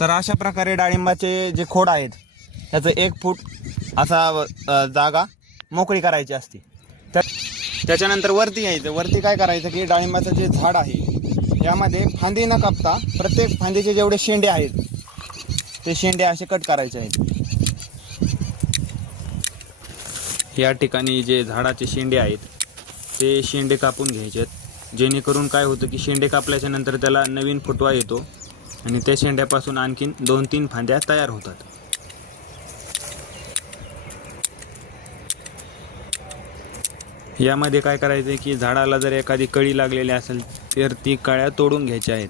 तर अशा प्रकारे डाळिंबाचे जे खोड आहेत त्याचं 1 फूट असा जागा मोकळी करायची असते. तर त्याच्यानंतर वरती यायचं. वरती काय करायचं की डाळिंबाचं जे झाड आहे यामध्ये फांदी न कापता प्रत्येक फांदीचे जेवढे शेंडे आहेत ते शेंडे असे कट करायचे आहेत. या ठिकाणी जे झाडाचे शेंडे आहेत ते शेंडे कापून घ्यायचे आहेत, जेणेकरून काय होतं की शेंडे कापल्याच्या नंतर त्याला नवीन फुटवा येतो आणि त्या शेंड्यापासून आणखीन 2-3 फांद्या तयार होतात. यामध्ये काय करायचं आहे की झाडाला जर एखादी कळी लागलेली असेल तर ती कळ्या तोडून घ्यायच्या आहेत.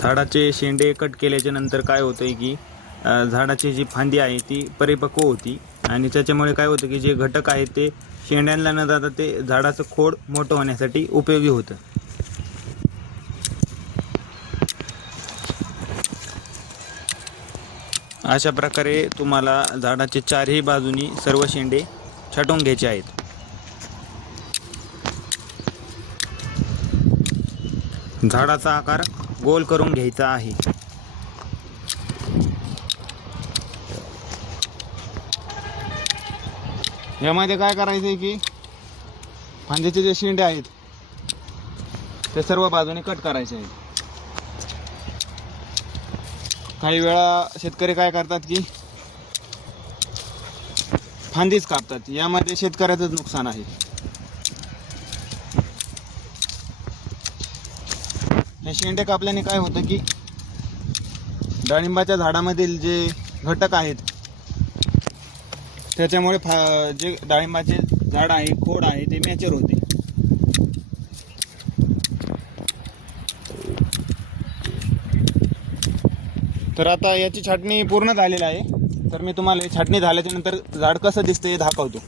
झाडाचे शेंडे कट केल्याच्या नंतर काय होतं आहे की झाडाची जी फांदी आहे ती परिपक्व होती आणि त्याच्यामुळे काय होतं की जे घटक आहेत ते शेंड्यांना न जाता ते झाडाचं खोड मोठं होण्यासाठी उपयोगी होतं. अशा प्रकारे तुम्हाला झाडाचे चारही बाजूनी सर्व शेंडे छाटून घ्यायचे आहेत. झाडाचा आकार गोल करून घ्यायचा आहे. यामध्ये काय करायचं आहे की फांदीचे जे शेंडे आहेत ते सर्व बाजूने कट करायचे आहेत. काही वेळा शेतकरी काय करतात की फांदीच कापतात. यामध्ये शेतकऱ्याचंच नुकसान आहे. हे शेंडे कापल्याने काय होतं की डाळिंबाच्या झाडामधील जे घटक आहेत त्याच्यामुळे जे डाळिंबाचे झाड आहे खोड आहे ते मॅच्युअर होते. तर आता याची छाटणी पूर्ण झालेली आहे. तर मी तुम्हाला छाटणी झाल्याच्या नंतर झाड कसं दिसतं हे दाखवतो.